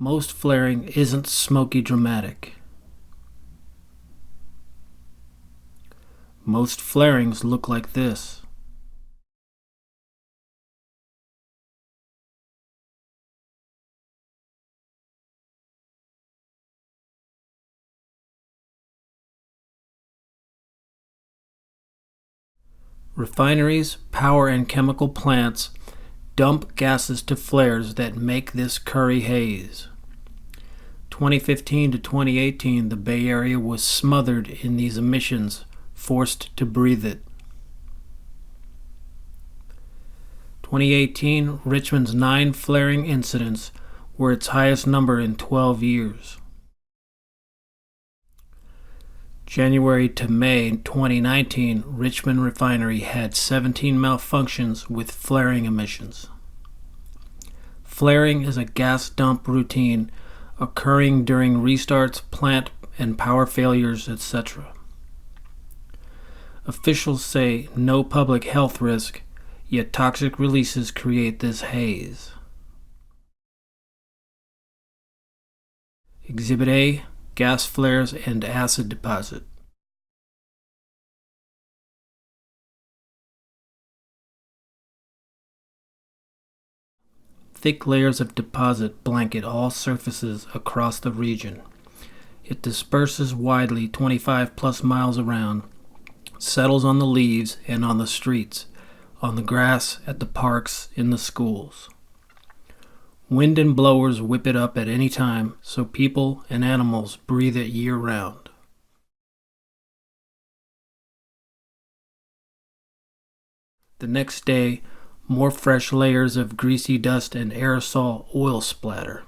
Most flaring isn't smoky dramatic. Most flarings look like this. Refineries, power and chemical plants dump gases to flares that make this curry haze. 2015 to 2018, the Bay Area was smothered in these emissions, forced to breathe it. 2018, Richmond's 9 flaring incidents were its highest number in 12 years. January to May 2019, Richmond refinery had 17 malfunctions with flaring emissions. Flaring is a gas dump routine occurring during restarts, plant and power failures, etc. Officials say no public health risk, yet toxic releases create this haze. Exhibit A: gas flares and acid deposit. Thick layers of deposit blanket all surfaces across the region. It disperses widely 25 plus miles around, settles on the leaves and on the streets, on the grass, at the parks, in the schools. Wind and blowers whip it up at any time, so people and animals breathe it year-round. The next day, more fresh layers of greasy dust and aerosol oil splatter.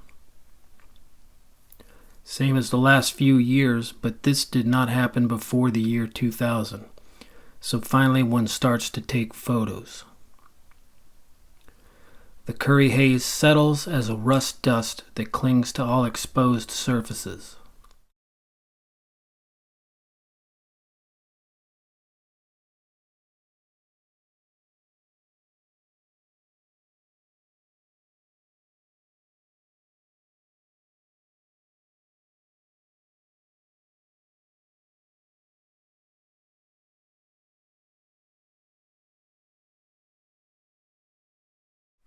Same as the last few years, but this did not happen before the year 2000. So finally one starts to take photos. The curry haze settles as a rust dust that clings to all exposed surfaces.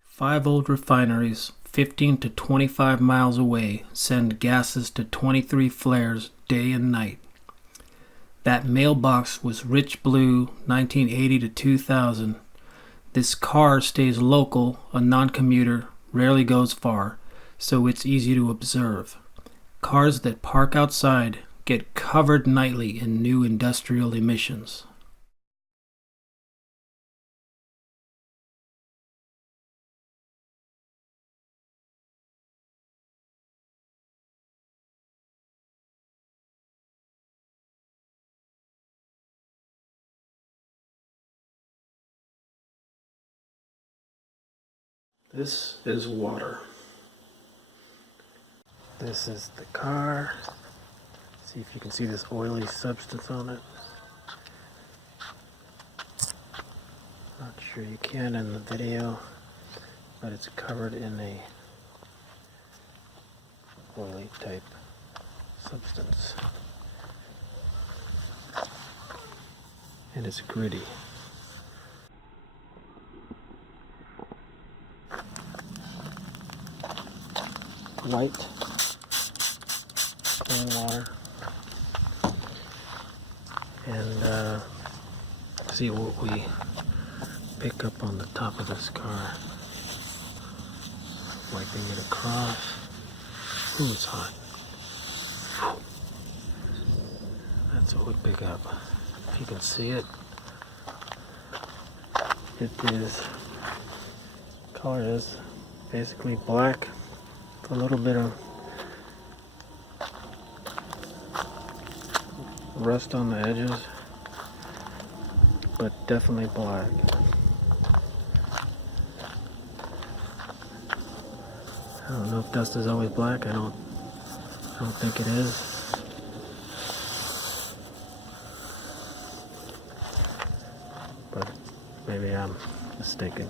Five old refineries, 15 to 25 miles away, send gases to 23 flares day and night. That mailbox was rich blue, 1980 to 2000. This car stays local, a non-commuter, rarely goes far, so it's easy to observe. Cars that park outside get covered nightly in new industrial emissions. This is water. This is the car. See if you can see this oily substance on it. Not sure you can in the video, but it's covered in a oily type substance. And it's gritty. White, clean water, and see what we pick up on the top of this car. Wiping it across. Ooh, it's hot. That's what we pick up. If you can see it, it is, color is basically black. A little bit of rust on the edges, but definitely black. I don't know if dust is always black. I don't think it is. But maybe I'm mistaken.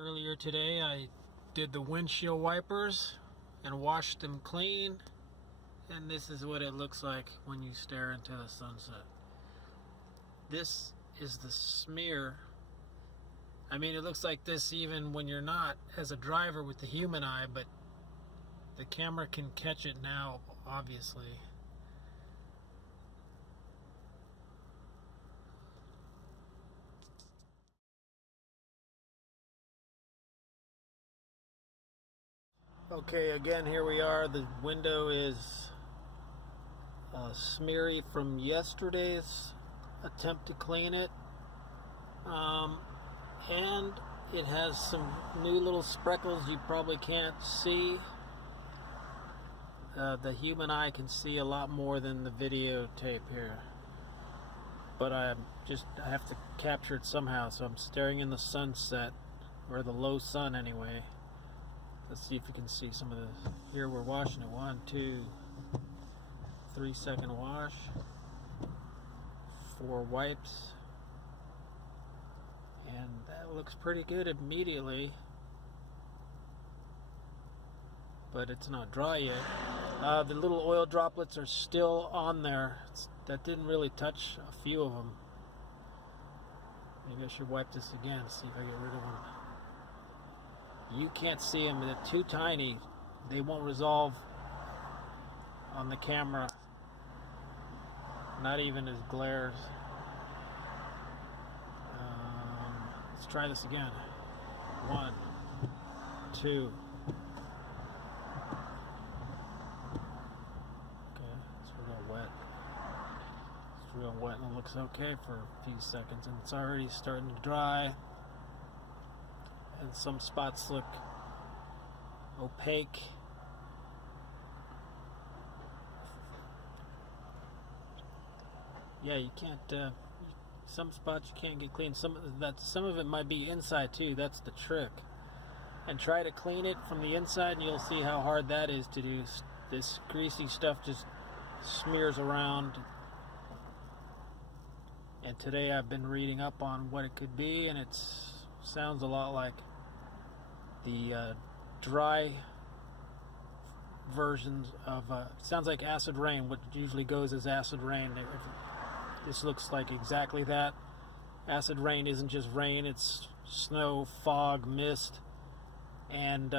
Earlier today I did the windshield wipers and washed them clean, and this is what it looks like when you stare into the sunset. This is the smear. I mean, it looks like this even when you're not as a driver with the human eye, but the camera can catch it now, obviously. Okay, again, here we are. The window is smeary from yesterday's attempt to clean it. And it has some new little speckles you probably can't see. The human eye can see a lot more than the videotape here. But I have to capture it somehow, so I'm staring in the sunset, or the low sun anyway. Let's see if you can see some of this. Here we're washing it. 1, 2, 3 second wash. 4 wipes. And that looks pretty good immediately. But it's not dry yet. The little oil droplets are still on there. That didn't really touch a few of them. Maybe I should wipe this again, see if I get rid of them. You can't see them, they're too tiny. They won't resolve on the camera. Not even as glares. Let's try this again. 1, 2. Okay, it's real wet. It's real wet and it looks okay for a few seconds, and it's already starting to dry. And some spots look opaque. Yeah, you can't. Some spots you can't get clean. Some of it might be inside too. That's the trick. And try to clean it from the inside, and you'll see how hard that is to do. This greasy stuff just smears around. And today I've been reading up on what it could be, and it sounds a lot like the dry versions of sounds like acid rain. What usually goes as acid rain. This looks like exactly that. Acid rain isn't just rain, it's snow, fog, mist, and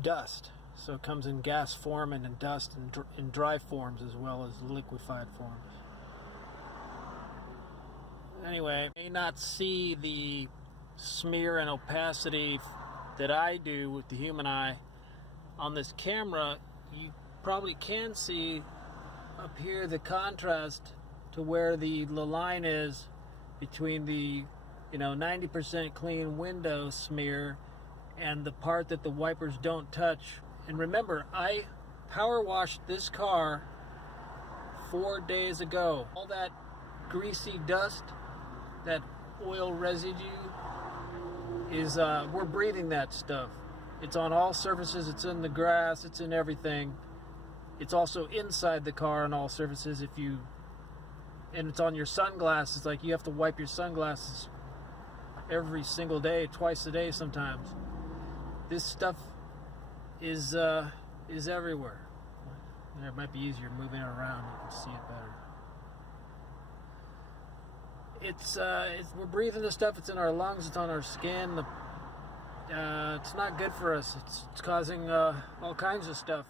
dust. So it comes in gas form and in dust and in dry forms as well as liquefied forms. Anyway, you may not see the smear and opacity that I do with the human eye on this camera. You probably can see up here the contrast to where the line is between the 90% clean window smear and the part that the wipers don't touch. And remember, I power washed this car 4 days ago. All that greasy dust, that oil residue is we're breathing that stuff. It's on all surfaces, it's in the grass, it's in everything. It's also inside the car on all surfaces. And it's on your sunglasses. Like, you have to wipe your sunglasses every single day, twice a day sometimes. This stuff is everywhere. It might be easier moving it around, you can see it better. We're breathing this stuff. It's in our lungs. It's on our skin. It's not good for us. It's causing all kinds of stuff.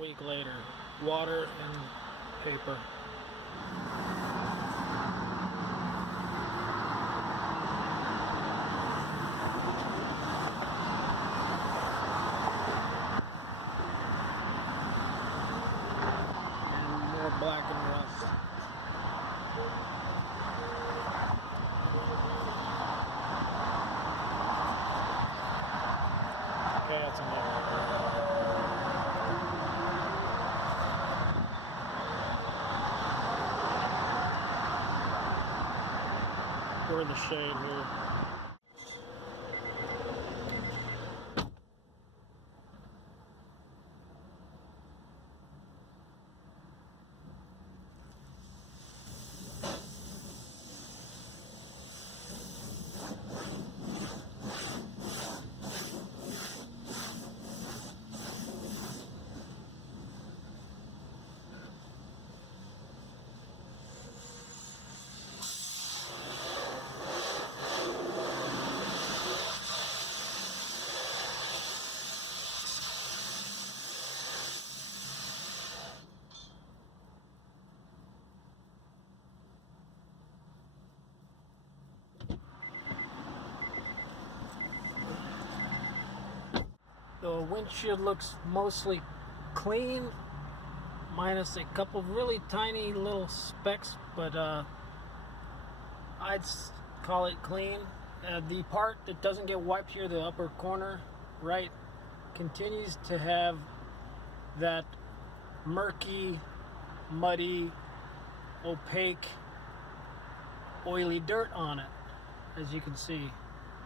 1 week later. Water and paper. And more black and rust. Okay, that's enough. We're in the shade here. The windshield looks mostly clean, minus a couple really tiny little specks, but I'd call it clean. The part that doesn't get wiped here, the upper corner, right, continues to have that murky, muddy, opaque, oily dirt on it. As you can see, you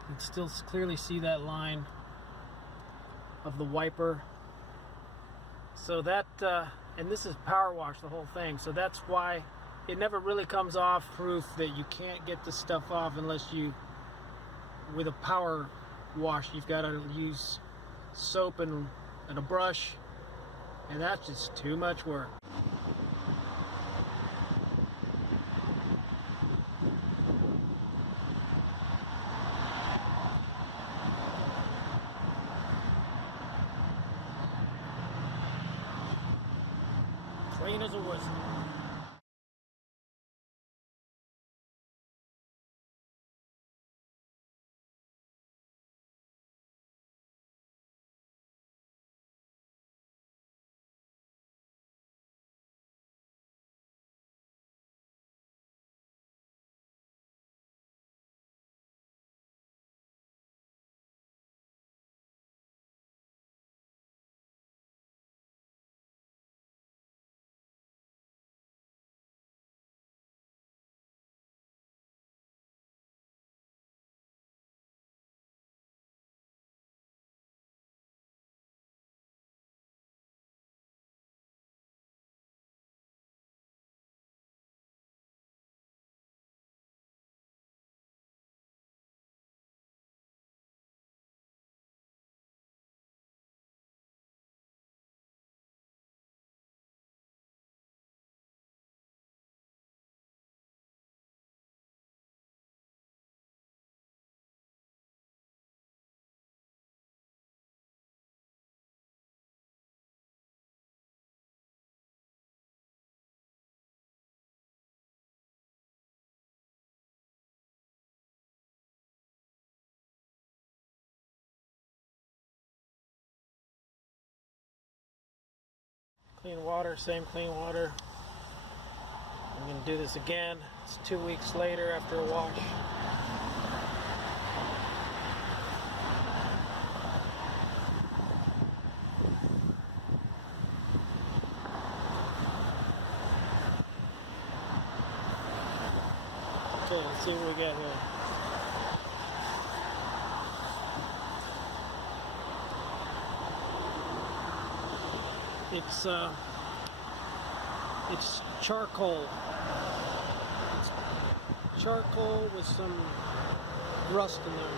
can still clearly see that line of the wiper. So that, and this is power wash, the whole thing. So that's why it never really comes off. Proof that you can't get this stuff off unless you, with a power wash, you've got to use soap and a brush, and that's just too much work. Clean as a whistle. Clean water, same clean water. I'm going to do this again. It's 2 weeks later after a wash. Okay, let's see what we got here. It's charcoal. It's charcoal with some rust in there.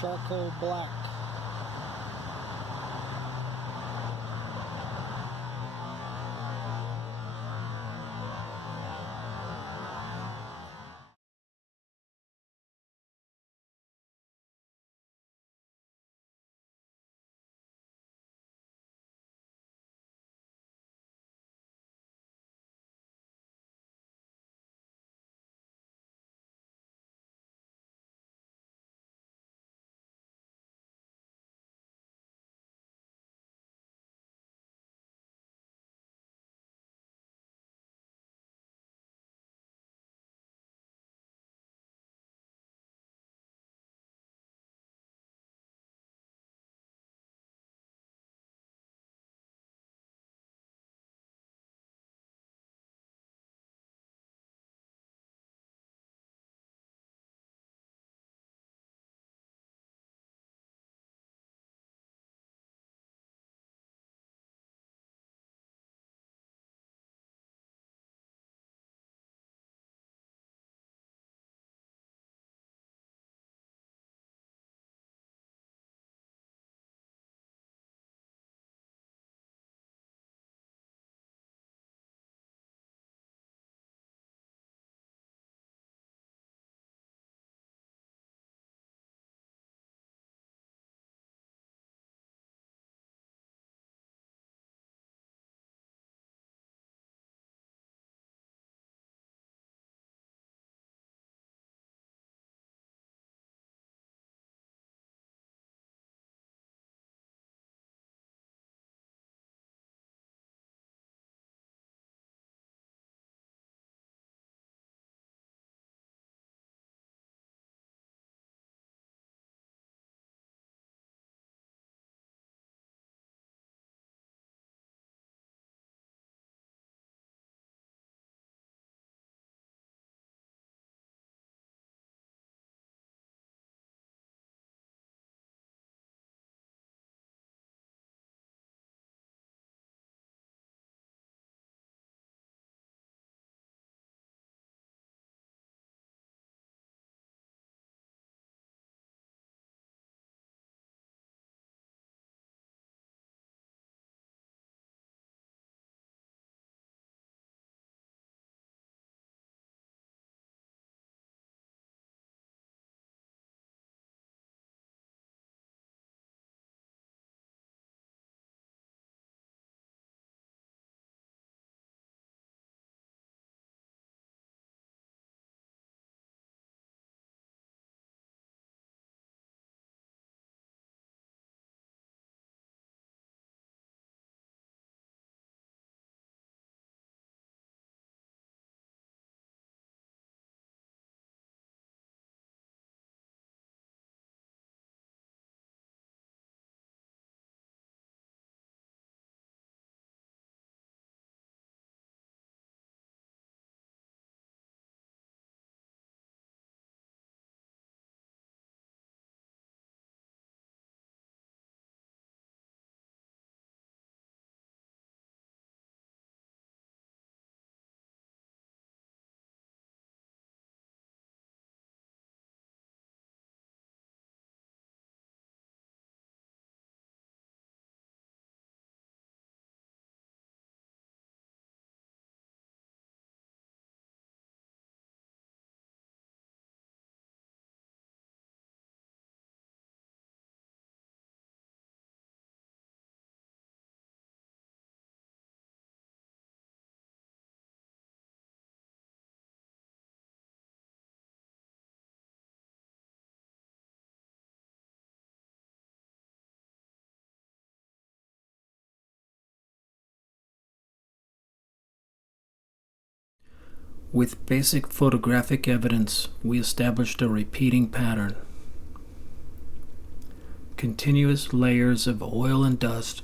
charcoal black. With basic photographic evidence, we established a repeating pattern. Continuous layers of oil and dust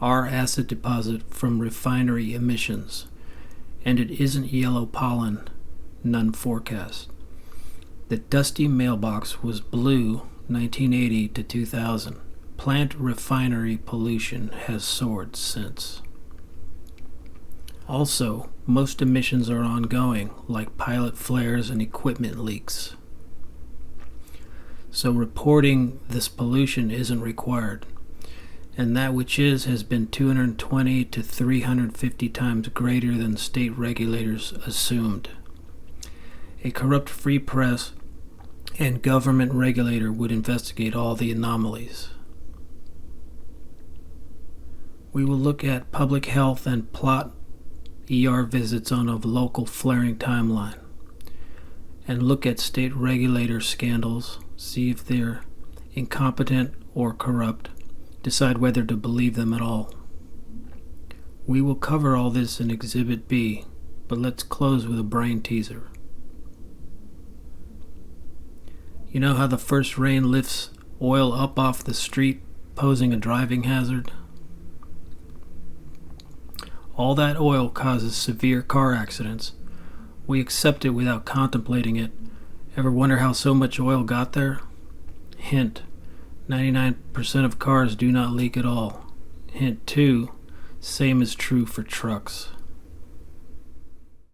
are acid deposit from refinery emissions, and it isn't yellow pollen, none forecast. The dusty mailbox was blue 1980 to 2000. Plant refinery pollution has soared since. Also, most emissions are ongoing, like pilot flares and equipment leaks. So reporting this pollution isn't required, and that which is has been 220 to 350 times greater than state regulators assumed. A corrupt free press and government regulator would investigate all the anomalies. We will look at public health and plot ER visits on a local flaring timeline, and look at state regulator scandals, see if they're incompetent or corrupt, decide whether to believe them at all. We will cover all this in Exhibit B, but let's close with a brain teaser. You know how the first rain lifts oil up off the street, posing a driving hazard? All that oil causes severe car accidents. We accept it without contemplating it. Ever wonder how so much oil got there? Hint: 99% of cars do not leak at all. Hint 2: same is true for trucks.